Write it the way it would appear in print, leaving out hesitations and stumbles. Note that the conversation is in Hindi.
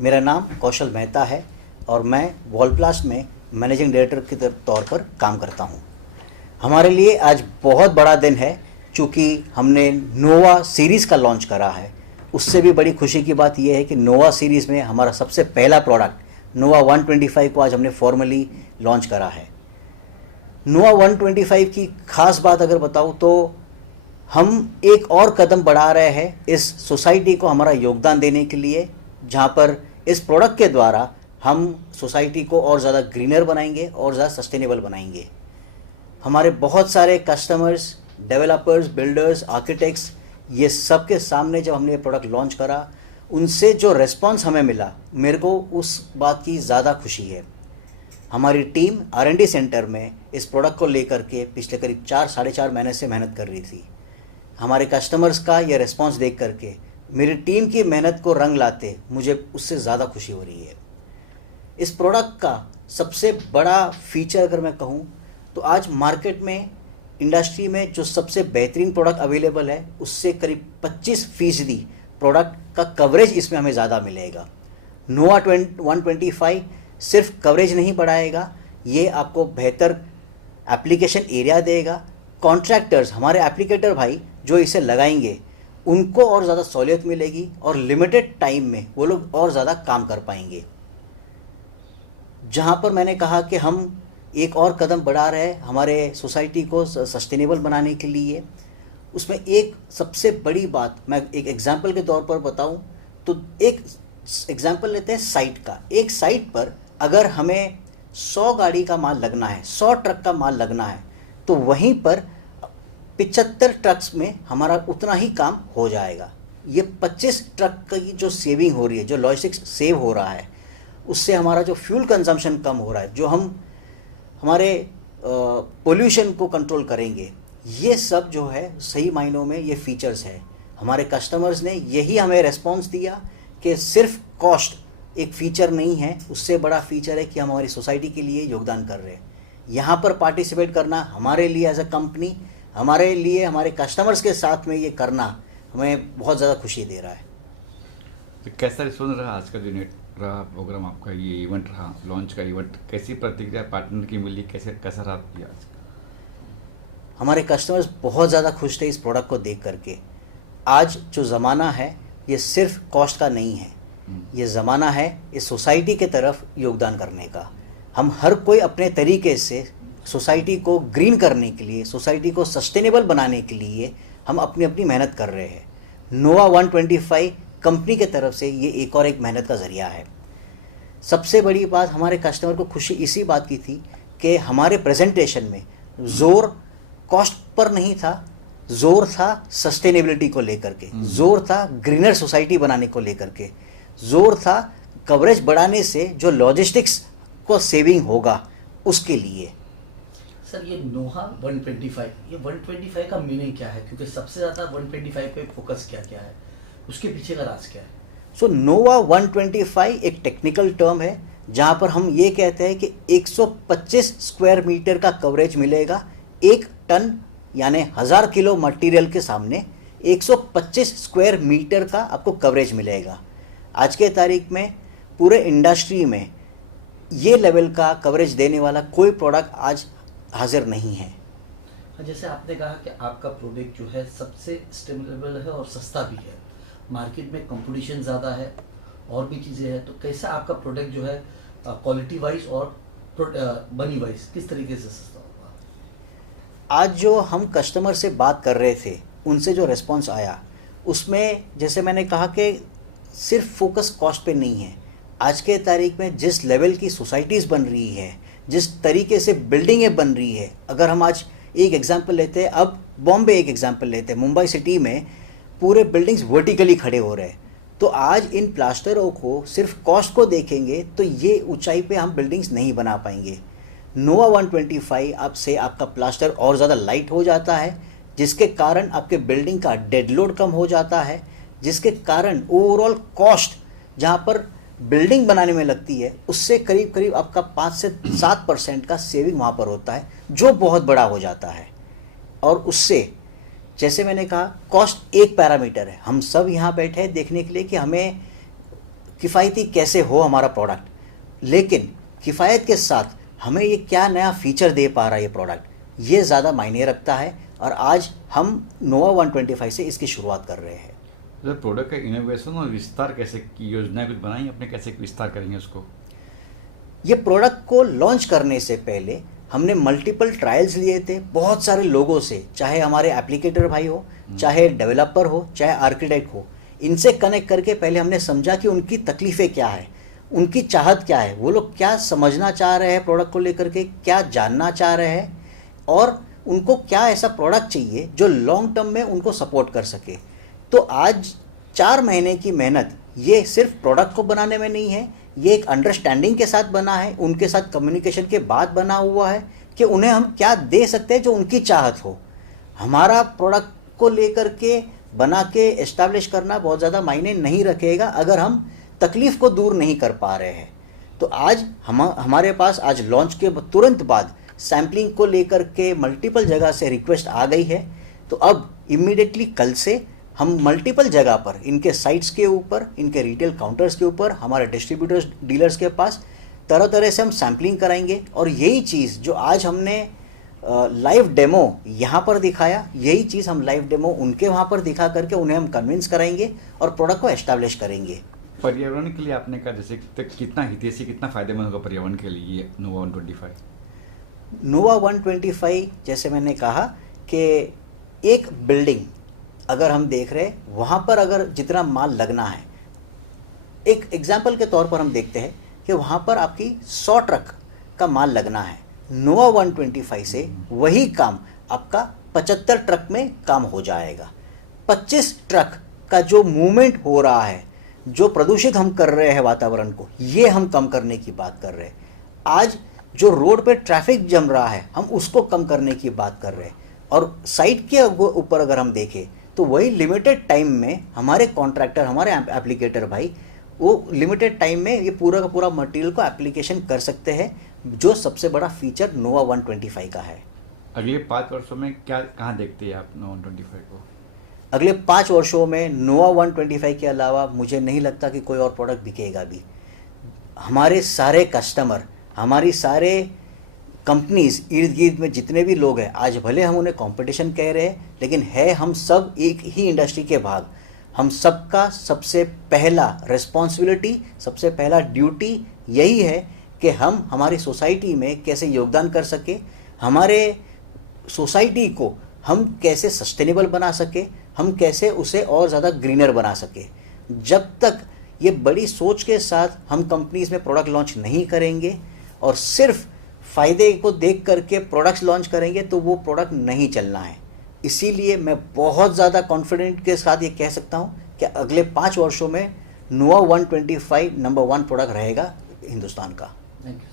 मेरा नाम कौशल मेहता है और मैं वॉलप्लास्ट में मैनेजिंग डायरेक्टर के तौर पर काम करता हूं। हमारे लिए आज बहुत बड़ा दिन है क्योंकि हमने नोवा सीरीज़ का लॉन्च करा है। उससे भी बड़ी खुशी की बात यह है कि नोवा सीरीज़ में हमारा सबसे पहला प्रोडक्ट नोवा 125 को आज हमने फॉर्मली लॉन्च करा है। नोवा 125 की खास बात अगर बताऊं तो हम एक और कदम बढ़ा रहे हैं इस सोसाइटी को हमारा योगदान देने के लिए, जहां पर इस प्रोडक्ट के द्वारा हम सोसाइटी को और ज़्यादा ग्रीनर बनाएंगे और ज़्यादा सस्टेनेबल बनाएंगे। हमारे बहुत सारे कस्टमर्स, डेवलपर्स, बिल्डर्स, आर्किटेक्ट्स, ये सब के सामने जब हमने ये प्रोडक्ट लॉन्च करा, उनसे जो रिस्पांस हमें मिला, मेरे को उस बात की ज़्यादा खुशी है। हमारी टीम R&D सेंटर में इस प्रोडक्ट को लेकर के पिछले करीब 4-4.5 महीने से मेहनत कर रही थी। हमारे कस्टमर्स का यह रिस्पांस देख करके मेरी टीम की मेहनत को रंग लाते मुझे उससे ज़्यादा खुशी हो रही है। इस प्रोडक्ट का सबसे बड़ा फीचर अगर मैं कहूँ तो आज मार्केट में, इंडस्ट्री में जो सबसे बेहतरीन प्रोडक्ट अवेलेबल है उससे करीब 25% प्रोडक्ट का कवरेज इसमें हमें ज़्यादा मिलेगा। नोवा 125 सिर्फ कवरेज नहीं बढ़ाएगा, ये आपको बेहतर एप्लीकेशन एरिया देगा। कॉन्ट्रैक्टर्स, हमारे एप्लीकेटर भाई जो इसे लगाएंगे, उनको और ज़्यादा सहूलियत मिलेगी और लिमिटेड टाइम में वो लोग और ज़्यादा काम कर पाएंगे। जहाँ पर मैंने कहा कि हम एक और कदम बढ़ा रहे हैं हमारे सोसाइटी को सस्टेनेबल बनाने के लिए, उसमें एक सबसे बड़ी बात मैं एक एग्जांपल के तौर पर बताऊं तो एक एग्जांपल लेते हैं साइट का। एक साइट पर अगर हमें 100 गाड़ी का माल लगना है, 100 ट्रक का माल लगना है, तो वहीं पर 75 ट्रक्स में हमारा उतना ही काम हो जाएगा। ये 25 ट्रक की जो सेविंग हो रही है, जो लॉजिस्टिक्स सेव हो रहा है, उससे हमारा जो फ्यूल कंजम्पशन कम हो रहा है, जो हम हमारे पोल्यूशन को कंट्रोल करेंगे, ये सब जो है सही मायनों में ये फीचर्स है। हमारे कस्टमर्स ने यही हमें रेस्पॉन्स दिया कि सिर्फ कॉस्ट एक फ़ीचर नहीं है, उससे बड़ा फीचर है कि हम हमारी सोसाइटी के लिए योगदान कर रहे हैं। यहाँ पर पार्टिसिपेट करना हमारे लिए एज अ कंपनी, हमारे लिए हमारे कस्टमर्स के साथ में ये करना हमें बहुत ज़्यादा खुशी दे रहा है। तो कैसा रिस्पॉन्स रहा आज का जो नेट रहा प्रोग्राम, आपका ये इवेंट रहा, लॉन्च का इवेंट, कैसी प्रतिक्रिया पार्टनर की मिली, कैसा रहा आज? हमारे कस्टमर्स बहुत ज़्यादा खुश थे इस प्रोडक्ट को देख करके। आज जो ज़माना है ये सिर्फ कॉस्ट का नहीं है, ये ज़माना है इस सोसाइटी के तरफ योगदान करने का। हम हर कोई अपने तरीके से सोसाइटी को ग्रीन करने के लिए, सोसाइटी को सस्टेनेबल बनाने के लिए हम अपनी अपनी मेहनत कर रहे हैं। नोवा 125 कंपनी के तरफ से ये एक और एक मेहनत का ज़रिया है। सबसे बड़ी बात हमारे कस्टमर को खुशी इसी बात की थी कि हमारे प्रेजेंटेशन में ज़ोर कॉस्ट पर नहीं था, ज़ोर था सस्टेनेबिलिटी को लेकर के, ज़ोर था ग्रीनर सोसाइटी बनाने को लेकर के, ज़ोर था कवरेज बढ़ाने से जो लॉजिस्टिक्स को सेविंग होगा उसके लिए। सर, ये नोवा 125, ये 125 का मीनिंग क्या है? क्योंकि सबसे ज़्यादा 125 पे फोकस क्या है, उसके पीछे का राज क्या है? सो नोवा 125 एक टेक्निकल टर्म है जहाँ पर हम ये कहते हैं कि 125 स्क्वायर मीटर का कवरेज मिलेगा। 1 टन यानी 1000 किलो मटेरियल के सामने 125 स्क्वायर मीटर का आपको कवरेज मिलेगा। आज के तारीख में पूरे इंडस्ट्री में ये लेवल का कवरेज देने वाला कोई प्रोडक्ट आज हाजिर नहीं है। जैसे आपने कहा कि आपका प्रोडक्ट जो है सबसे स्टेबल है और सस्ता भी है, मार्केट में कंपटीशन ज़्यादा है और भी चीज़ें हैं, तो कैसा आपका प्रोडक्ट जो है क्वालिटी वाइज और मनी वाइज किस तरीके से सस्ता होगा? आज जो हम कस्टमर से बात कर रहे थे, उनसे जो रिस्पांस आया, उसमें जैसे मैंने कहा कि सिर्फ फोकस कॉस्ट पे नहीं है। आज के तारीख में जिस लेवल की सोसाइटीज़ बन रही है, जिस तरीके से बिल्डिंगें बन रही है, अगर हम आज एक एग्जांपल लेते हैं, अब बॉम्बे एक एग्जांपल लेते हैं, मुंबई सिटी में पूरे बिल्डिंग्स वर्टिकली खड़े हो रहे हैं, तो आज इन प्लास्टरों को सिर्फ कॉस्ट को देखेंगे तो ये ऊंचाई पे हम बिल्डिंग्स नहीं बना पाएंगे। नोवा 125 आपसे आपका प्लास्टर और ज़्यादा लाइट हो जाता है, जिसके कारण आपके बिल्डिंग का डेड लोड कम हो जाता है, जिसके कारण ओवरऑल कॉस्ट जहाँ पर बिल्डिंग बनाने में लगती है उससे करीब करीब आपका 5 से 7% का सेविंग वहाँ पर होता है, जो बहुत बड़ा हो जाता है। और उससे जैसे मैंने कहा, कॉस्ट एक पैरामीटर है। हम सब यहाँ बैठे हैं देखने के लिए कि हमें किफ़ायती कैसे हो हमारा प्रोडक्ट, लेकिन किफ़ायत के साथ हमें ये क्या नया फीचर दे पा रहा है ये प्रोडक्ट, ये ज़्यादा मायने रखता है। और आज हम नोवा 125 से इसकी शुरुआत कर रहे हैं। तो प्रोडक्ट का इनोवेशन और विस्तार कैसे की योजना कुछ बनाई अपने, कैसे विस्तार करेंगे उसको? ये प्रोडक्ट को लॉन्च करने से पहले हमने मल्टीपल ट्रायल्स लिए थे बहुत सारे लोगों से, चाहे हमारे एप्लीकेटर भाई हो, चाहे डेवलपर हो, चाहे आर्किटेक्ट हो। इनसे कनेक्ट करके पहले हमने समझा कि उनकी तकलीफ़ें क्या है, उनकी चाहत क्या है, वो लोग क्या समझना चाह रहे हैं प्रोडक्ट को लेकर के, क्या जानना चाह रहे हैं, और उनको क्या ऐसा प्रोडक्ट चाहिए जो लॉन्ग टर्म में उनको सपोर्ट कर सके। तो आज 4 महीने की मेहनत ये सिर्फ प्रोडक्ट को बनाने में नहीं है, ये एक अंडरस्टैंडिंग के साथ बना है, उनके साथ कम्युनिकेशन के बाद बना हुआ है कि उन्हें हम क्या दे सकते हैं जो उनकी चाहत हो। हमारा प्रोडक्ट को लेकर के बना के एस्टैब्लिश करना बहुत ज़्यादा मायने नहीं रखेगा अगर हम तकलीफ़ को दूर नहीं कर पा रहे हैं। तो आज हमारे पास आज लॉन्च के तुरंत बाद सैम्पलिंग को लेकर के मल्टीपल जगह से रिक्वेस्ट आ गई है। तो अब इमीडिएटली कल से हम मल्टीपल जगह पर, इनके साइट्स के ऊपर, इनके रिटेल काउंटर्स के ऊपर, हमारे डिस्ट्रीब्यूटर्स डीलर्स के पास तरह तरह से हम सैम्पलिंग कराएंगे। और यही चीज़ जो आज हमने लाइव डेमो यहाँ पर दिखाया, यही चीज़ हम लाइव डेमो उनके वहाँ पर दिखा करके उन्हें हम कन्विंस कराएंगे और प्रोडक्ट को एस्टैब्लिश करेंगे। पर्यावरण के लिए आपने कहा जैसे कितना हितैषी, कितना फायदेमंद होगा पर्यावरण के लिए ये नोवा 125? नोवा 125 जैसे मैंने कहा कि एक बिल्डिंग अगर हम देख रहे हैं, वहाँ पर अगर जितना माल लगना है, एक एग्जाम्पल के तौर पर हम देखते हैं कि वहाँ पर आपकी 100 ट्रक का माल लगना है, नोवा 125 से वही काम आपका 75 ट्रक में काम हो जाएगा। 25 ट्रक का जो मूवमेंट हो रहा है, जो प्रदूषित हम कर रहे हैं वातावरण को, ये हम कम करने की बात कर रहे हैं। आज जो रोड पे ट्रैफिक जम रहा है, हम उसको कम करने की बात कर रहे हैं। और साइट के ऊपर अगर हम देखें तो वही लिमिटेड टाइम में हमारे कॉन्ट्रैक्टर, हमारे एप्लीकेटर भाई, वो लिमिटेड टाइम में ये पूरा का पूरा मटेरियल को एप्लीकेशन कर सकते हैं, जो सबसे बड़ा फीचर नोवा 125 का है। अगले 5 वर्षों में क्या कहाँ देखते हैं आप नोवा 125 को? अगले 5 वर्षों में नोवा 125 के अलावा मुझे नहीं लगता कि कोई और प्रोडक्ट बिकेगा भी। हमारे सारे कस्टमर, हमारी सारे कंपनीज, इर्द गिर्द में जितने भी लोग हैं, आज भले हम उन्हें कंपटीशन कह रहे हैं, लेकिन है हम सब एक ही इंडस्ट्री के भाग। हम सबका सबसे पहला रिस्पॉन्सिबिलिटी, सबसे पहला ड्यूटी यही है कि हम हमारी सोसाइटी में कैसे योगदान कर सके, हमारे सोसाइटी को हम कैसे सस्टेनेबल बना सके, हम कैसे उसे और ज़्यादा ग्रीनर बना सके। जब तक ये बड़ी सोच के साथ हम कंपनीज में प्रोडक्ट लॉन्च नहीं करेंगे और सिर्फ फ़ायदे को देख करके प्रोडक्ट्स लॉन्च करेंगे तो वो प्रोडक्ट नहीं चलना है। इसीलिए मैं बहुत ज़्यादा कॉन्फिडेंट के साथ ये कह सकता हूँ कि अगले 5 वर्षों में नोवा 125 नंबर 1 प्रोडक्ट रहेगा हिंदुस्तान का। Thank you.